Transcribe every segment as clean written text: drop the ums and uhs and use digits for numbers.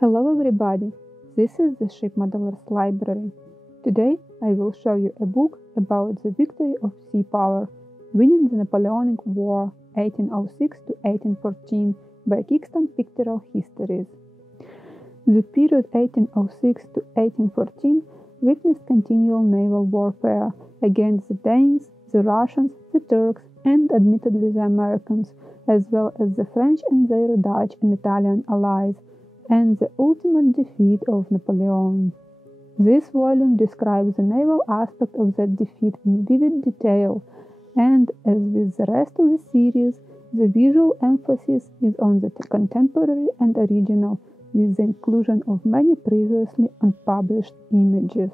Hello everybody, this is the Ship Modelers Library. Today I will show you a book about the victory of sea power, winning the Napoleonic War 1806 to 1814 by Kingston Pictorial Histories. The period 1806 to 1814 witnessed continual naval warfare against the Danes, the Russians, the Turks, and admittedly the Americans, as well as the French and their Dutch and Italian allies, and the ultimate defeat of Napoleon. This volume describes the naval aspect of that defeat in vivid detail, and as with the rest of the series, the visual emphasis is on the contemporary and original, with the inclusion of many previously unpublished images.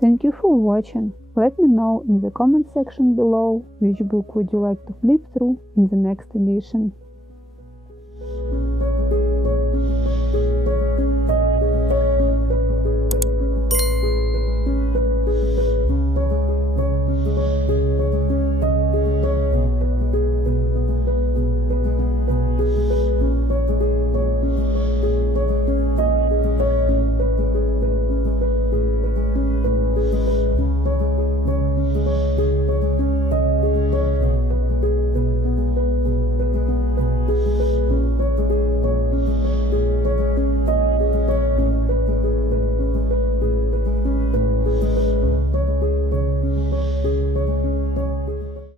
Thank you for watching. Let me know in the comment section below which book would you like to flip through in the next edition.